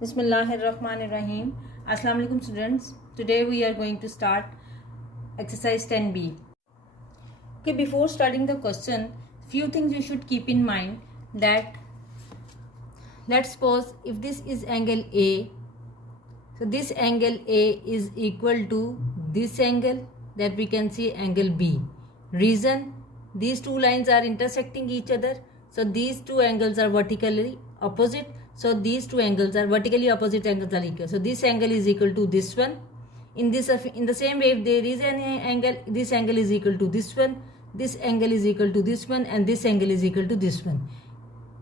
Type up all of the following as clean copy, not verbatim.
Bismillahirrahmanirrahim. Assalamu alaikum students. Today we are going to start exercise 10b. Okay, before starting the question, few things you should keep in mind that let's suppose if this is angle A, so this angle A is equal to this angle that we can see angle B. Reason, these two lines are intersecting each other, so these two angles are vertically opposite. So these two angles are vertically opposite angles are equal. So this angle is equal to this one. In the same way, if there is an angle, this angle is equal to this one, this angle is equal to this one, and this angle is equal to this one.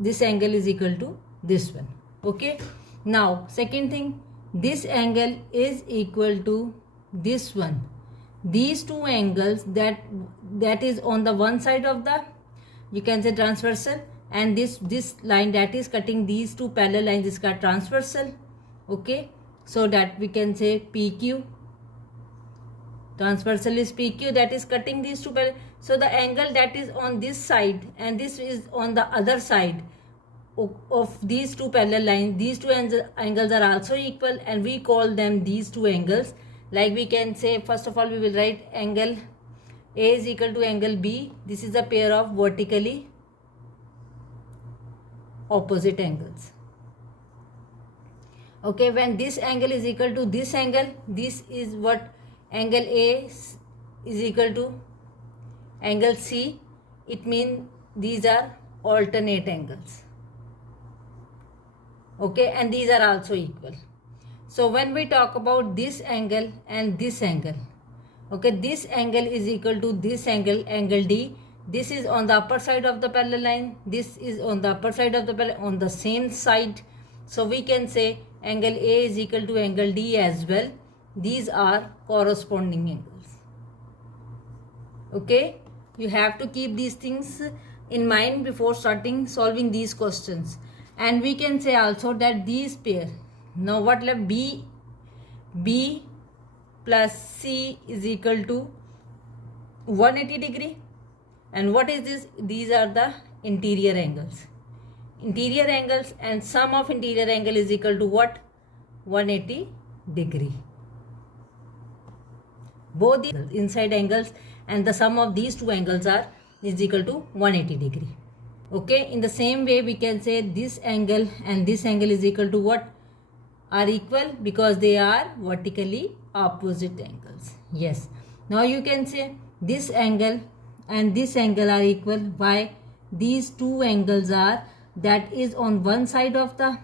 This angle is equal to this one. Okay. Now second thing, this angle is equal to this one. These two angles that is on the one side of the, you can say, transversal, and this line that is cutting these two parallel lines is called transversal. Okay, so that we can say PQ. Transversal is PQ, that is cutting these two parallel. So the angle that is on this side and this is on the other side of these two parallel lines, these two angles are also equal, and we call them these two angles. Like we can say, first of all we will write angle A is equal to angle B. This is a pair of vertically opposite angles. Okay, when this angle is equal to this angle, this is what angle A is equal to angle C. It means these are alternate angles. Okay, and these are also equal. So when we talk about this angle and this angle, okay, this angle is equal to this angle, angle D. This is on the upper side of the parallel line. This is on the upper side of the parallel, on the same side. So we can say angle A is equal to angle D as well. These are corresponding angles. Okay, you have to keep these things in mind before starting solving these questions. And we can say also that these pair, now what left, B plus C is equal to 180 degree. And what is this? These are the interior angles. Interior angles, and sum of interior angle is equal to what? 180 degree. Both the inside angles and the sum of these two angles is equal to 180 degree. Okay, in the same way we can say this angle and this angle is equal to what? Are equal because they are vertically opposite angles. Yes. Now you can say this angle and this angle are equal. Why? These two angles are, that is on one side of the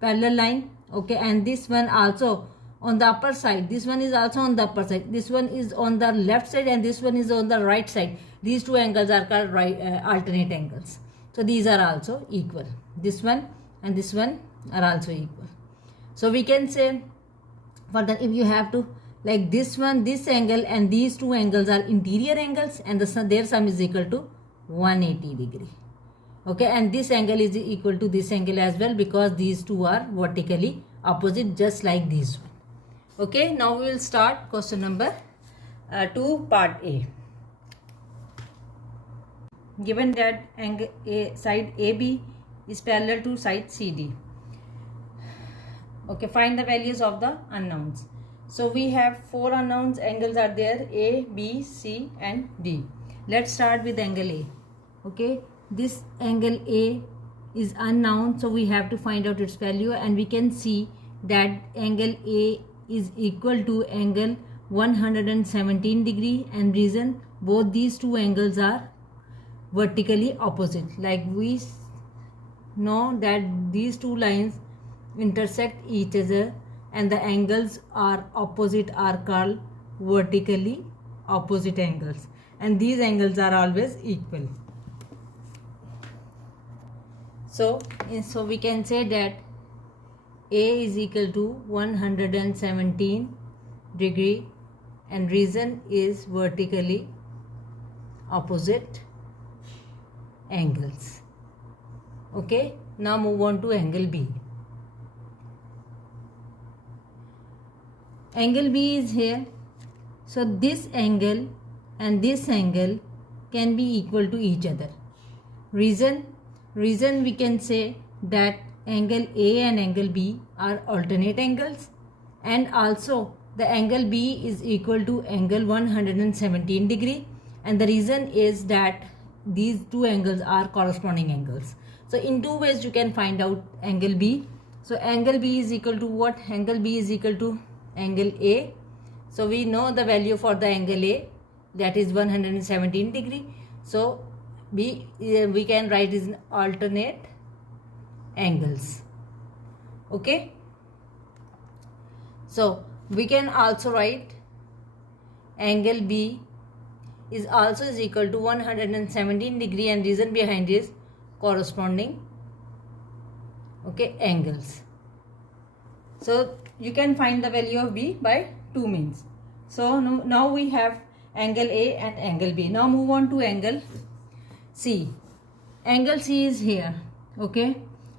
parallel line. Okay, and this one also on the upper side. This one is also on the upper side. This one is on the left side and this one is on the right side. These two angles are called alternate angles. So these are also equal. This one and this one are also equal. So we can say further, if you have to, like this one, this angle and these two angles are interior angles, and their sum is equal to 180 degree. Okay, and this angle is equal to this angle as well because these two are vertically opposite, just like this one. Okay, now we will start question number 2, part A. Given that angle side AB is parallel to side CD. Okay, find the values of the unknowns. So we have 4 unknowns, angles are there, A, B, C and D. Let's start with angle A. Okay, this angle A is unknown, so we have to find out its value, and we can see that angle A is equal to angle 117 degree, and reason, both these two angles are vertically opposite. Like we know that these two lines intersect each other and the angles are opposite are called vertically opposite angles, and these angles are always equal. So we can say that A is equal to 117 degree, and reason is vertically opposite angles. Okay, now move on to angle B. Angle B is here. So this angle and this angle can be equal to each other. Reason we can say that angle A and angle B are alternate angles, and also the angle B is equal to angle 117 degree, and the reason is that these two angles are corresponding angles. So in two ways you can find out angle B. So angle B is equal to what? Angle B is equal to angle A. So we know the value for the angle A, that is 117 degree. So we can write is alternate angles. Okay. So we can also write angle B is also is equal to 117 degree, and reason behind is corresponding angles. So you can find the value of B by two means. So now we have angle A and angle B. Now move on to angle C. Angle C is here, okay,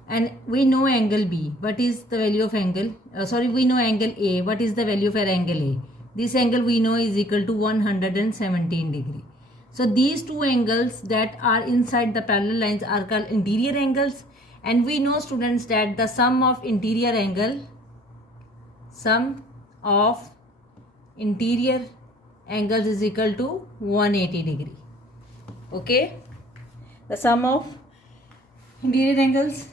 and we know angle B. What is the value of angle? We know angle A. What is the value for angle A? This angle we know is equal to 117 degree. So these two angles that are inside the parallel lines are called interior angles, and we know, students, that the sum of interior angles is equal to 180 degree. Okay, the sum of interior angles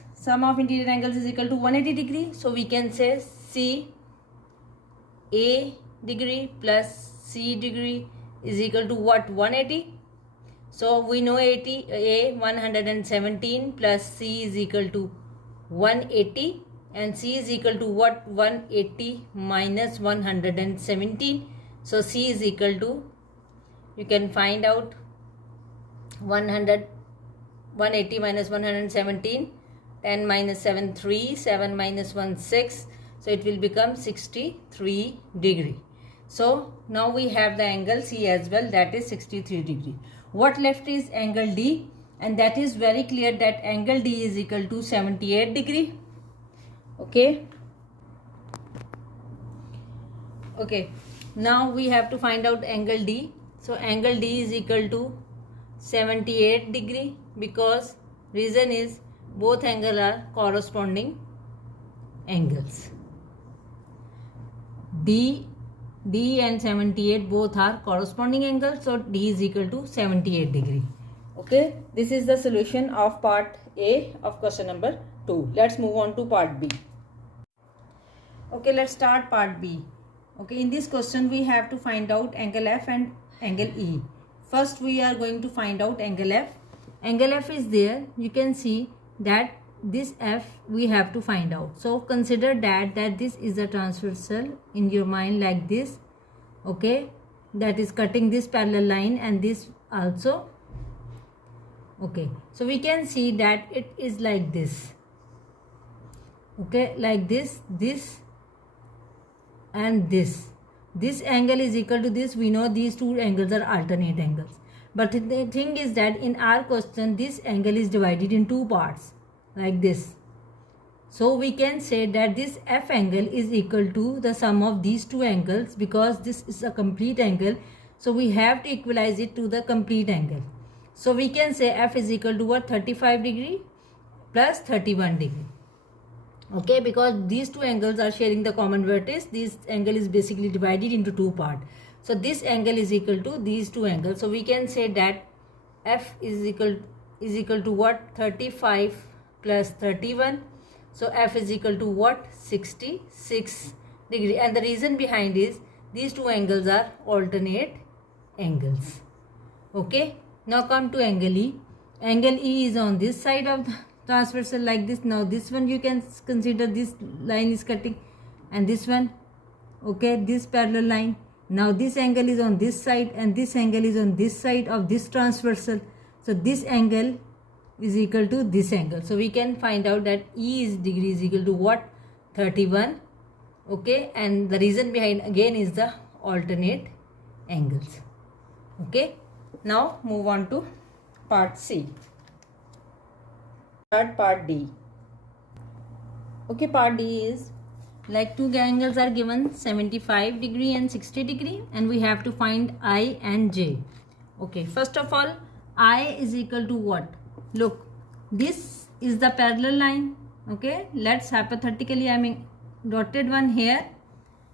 is equal to 180 degree. So we can say C A degree plus C degree is equal to what? 180. So we know A 117 plus C is equal to 180, and C is equal to what? 180 minus 117. So C is equal to, you can find out 180 minus 117, 10 minus 7 3, 7 minus 1 6, so it will become 63 degree. So now we have the angle C as well, that is 63 degree. What left is angle D, and that is very clear that angle D is equal to 78 degree. Okay. Now we have to find out angle D. So angle D is equal to 78 degree, because reason is both angles are corresponding angles. D and 78 both are corresponding angles, so D is equal to 78 degree. Okay, this is the solution of part A of question number 2. Let's move on to part B. Okay, let's start part B. Okay, in this question we have to find out angle F and angle E. First we are going to find out angle F. Angle F is there. You can see that this F we have to find out. So consider that this is a transversal in your mind like this, okay, that is cutting this parallel line and this also. Okay, so we can see that it is like this, okay, like this and this angle is equal to this. We know these two angles are alternate angles, but the thing is that in our question this angle is divided in two parts like this. So we can say that this F angle is equal to the sum of these two angles, because this is a complete angle, so we have to equalize it to the complete angle. So we can say F is equal to what? 35 degree plus 31 degree. Okay, because these two angles are sharing the common vertex, this angle is basically divided into two parts. So this angle is equal to these two angles. So we can say that F is equal to what? 35 plus 31. So F is equal to what? 66 degree. And the reason behind is these two angles are alternate angles. Okay. Now come to angle E. Angle E is on this side of the transversal like this. Now this one you can consider this line is cutting, and this one, okay, this parallel line. Now this angle is on this side and this angle is on this side of this transversal. So this angle is equal to this angle. So we can find out that E is degree is equal to what? 31. Okay, and the reason behind again is the alternate angles. Okay, now move on to part C. Part D. Okay, part D is like two angles are given 75 degree and 60 degree, and we have to find I and J. Okay, first of all, I is equal to what? Look, this is the parallel line Okay, let's hypothetically I mean dotted one here,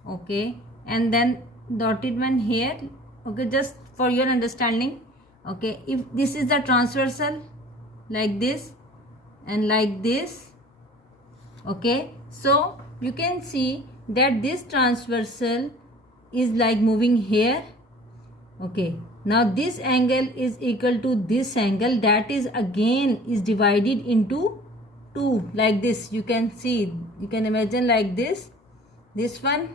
okay, and then dotted one here, okay, just for your understanding. Okay, if this is the transversal like this and like this, okay, so you can see that this transversal is like moving here. Okay, now this angle is equal to this angle, that is again is divided into 2 like this. You can see, you can imagine like this one,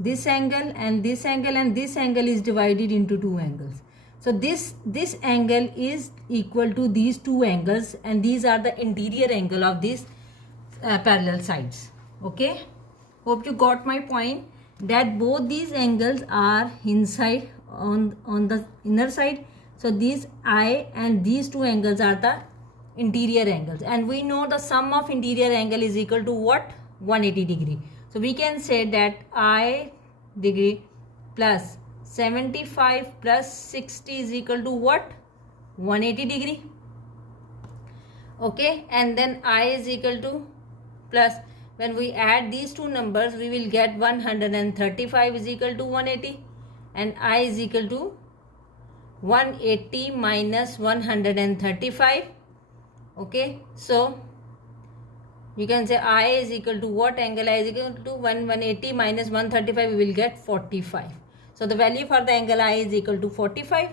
this angle and this angle, and this angle is divided into 2 angles. So this angle is equal to these 2 angles, and these are the interior angle of these parallel sides. Okay, hope you got my point, that both these angles are inside on the inner side. So these I and these 2 angles are the interior angles, and we know the sum of interior angle is equal to what? 180 degree. So we can say that I degree plus 75 plus 60 is equal to what? 180 degree. Okay, and then I is equal to plus, when we add these 2 numbers we will get 135 is equal to 180, and I is equal to 180 minus 135. Okay, so you can say I is equal to what angle? I is equal to 180 minus 135, we will get 45. So the value for the angle I is equal to 45.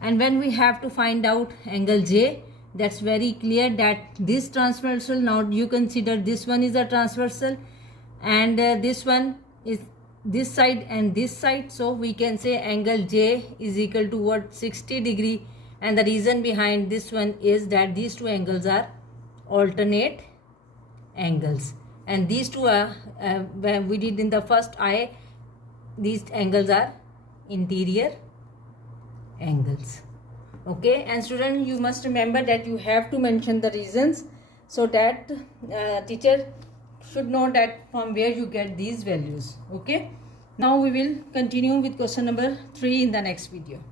And when we have to find out angle J, that's very clear that this transversal, now you consider this one is a transversal, and this one is this side and this side. So we can say angle J is equal to what? 60 degree. And the reason behind this one is that these 2 angles are alternate angles, and these 2 are when we did in the first I, these angles are interior angles. Okay, and student, you must remember that you have to mention the reasons, so that teacher should know that from where you get these values. Okay, now we will continue with question number 3 in the next video.